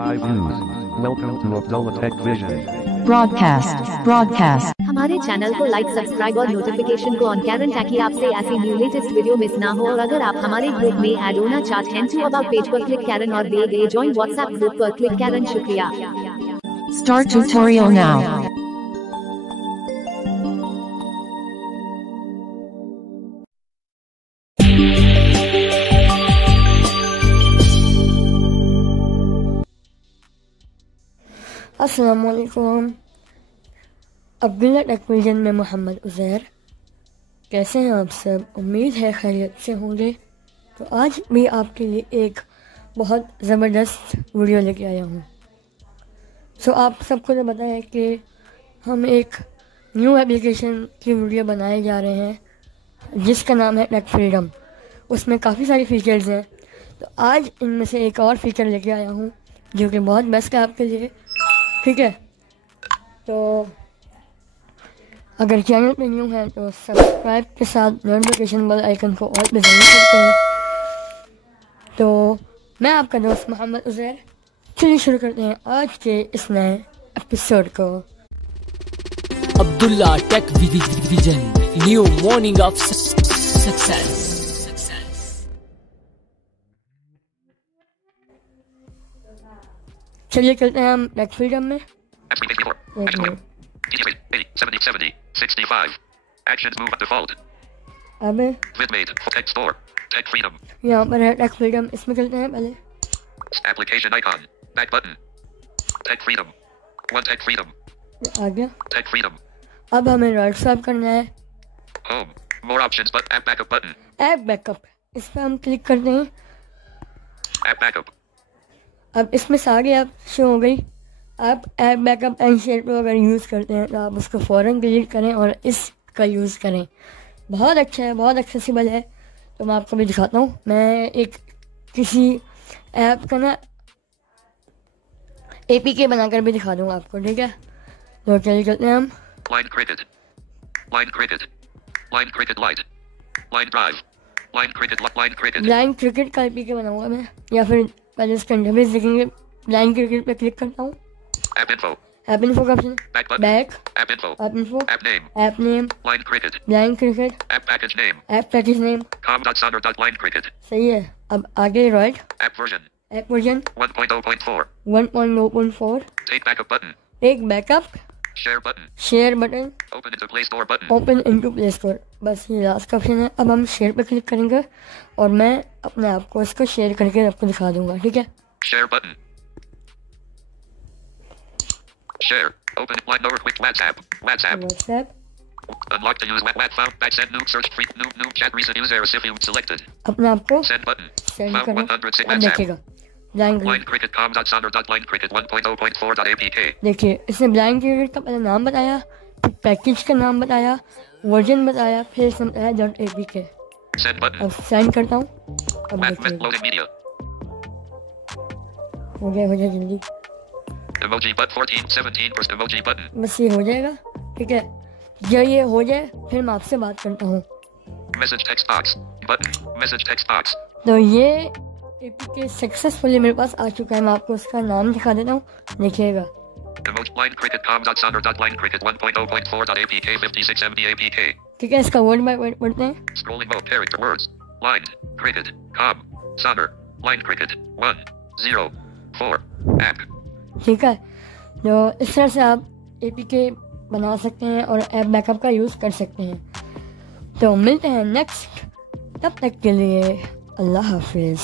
5 News. Welcome to Abdullah Tech Vision. Broadcast. हमारे channel को like, subscribe और notification को ऑन करें ताकि आपसे ऐसी न्यू लेटेस्ट वीडियो मिस ना हो। और अगर आप हमारे ग्रुप में ऐड होना चाहते हैं तो अबाउट पेज पर क्लिक करें और दिए गए ज्वाइन व्हाट्सएप ग्रुप पर क्लिक करें। शुक्रिया। Start tutorial now. अस्सलामुअलैकुम। अब्दुल्ला टेक विजन में मोहम्मद उज़ैर। कैसे हैं आप सब? उम्मीद है खैरियत से होंगे। तो आज भी आपके लिए एक बहुत ज़बरदस्त वीडियो लेके आया हूँ। सो आप सबको तो पता है कि हम एक न्यू एप्लीकेशन की वीडियो बनाए जा रहे हैं जिसका नाम है टेक फ्रीडम। उसमें काफ़ी सारी फ़ीचर्स हैं, तो आज इनमें से एक और फ़ीचर लेके आया हूँ जो कि बहुत बेस्ट है आपके लिए। ठीक है, तो अगर चैनल पे न्यू है तो सब्सक्राइब के साथ नोटिफिकेशन बेल आइकन को ऑल पे ज़रूर करते हैं। तो मैं आपका दोस्त मोहम्मद उज़ैर। चलिए शुरू करते हैं आज के इस नए एपिसोड को। Abdullah Tech Vision, new morning of success. चलिए चलते हैं हम टेक फ्रीडम में। अब यहाँ पर है टेक फ्रीडम, इसमें चलते हैं पहले। Application icon, back button, Tech Freedom, one Tech Freedom, आ गया। Tech Freedom, अब हमें राइट स्वाइप करना है। home, more options, but app backup button, app backup, इस पर हम क्लिक करते हैं। app backup, अब इसमें सारी ऐप शो हो गई। आप ऐप बैकअप एंड शेयर को अगर यूज़ करते हैं तो आप उसको फ़ौरन डिलीट करें और इसका यूज़ करें। बहुत अच्छा है, बहुत एक्सेसिबल है। तो मैं आपको भी दिखाता हूँ। मैं एक किसी ऐप का ना APK बनाकर भी दिखा दूँगा आपको। ठीक है, तो चलिए चलते हैं हम। line cricket, line cricket, line cricket light, line drive, line cricket, line cricket, blind cricket का APK बनाऊँगा मैं, या फिर पहले इसका इंटरफेस देखेंगे। ब्लाइंड क्रिकेट पे क्लिक करता हूँ। app info, ऐप इन्फो का option, back button, back, app info, app info, app name, app name, line cricket, blind cricket, app package name, app package name. com.sonar.line cricket, सही है। अब आगे right, app version, app version 1.0.4, 1.0.4, take backup button, take backup, share button, share button, open into Play Store button, open into Play Store. बस ये last का option है। अब हम शेयर पे क्लिक करेंगे और मैं अपने आप को इसको शेयर करके आपको दिखा दूंगा। ठीक है, share button, share, open line lower quick WhatsApp, WhatsApp. unlock to use WhatsApp found back send new search free new chat recent user if you selected, अपने आप को send button, सेंड found करो। 106 अब WhatsApp, देखिएगा blind line cricket com.sonar.line cricket 1.0.4.apk, देखिए, इसने blind cricket का पहले नाम बताया, फिर पैकेज का नाम बताया, वर्जन बताया, फिर इसने बताया .apk। send button, अब सेंड करता हूँ। अब देखिए loading media, हो गया जल्दी। emoji but 17% emoji button, बस ये हो जाएगा। ठीक है, जब ये हो जाए फिर मैं आपसे बात करता हूँ। message text box, button, message text box, तो ये APK सक्सेसफुली मेरे पास आ चुका है। मैं आपको उसका नाम दिखा देता हूँ, देखिएगा। emoji line cricket com.sonar.line cricket 1.0.4.apk 56 MB apk, ठीक है, इसका वर्ड बाय वर्ड पढ़ते हैं। scrolling mode character words, line cricket com sonar line cricket 1.0.4 app, ठीक है, तो इस तरह से आप APK बना सकते हैं और ऐप बैकअप का यूज़ कर सकते हैं। तो मिलते हैं नेक्स्ट, तब तक के लिए अल्लाह हाफिज़।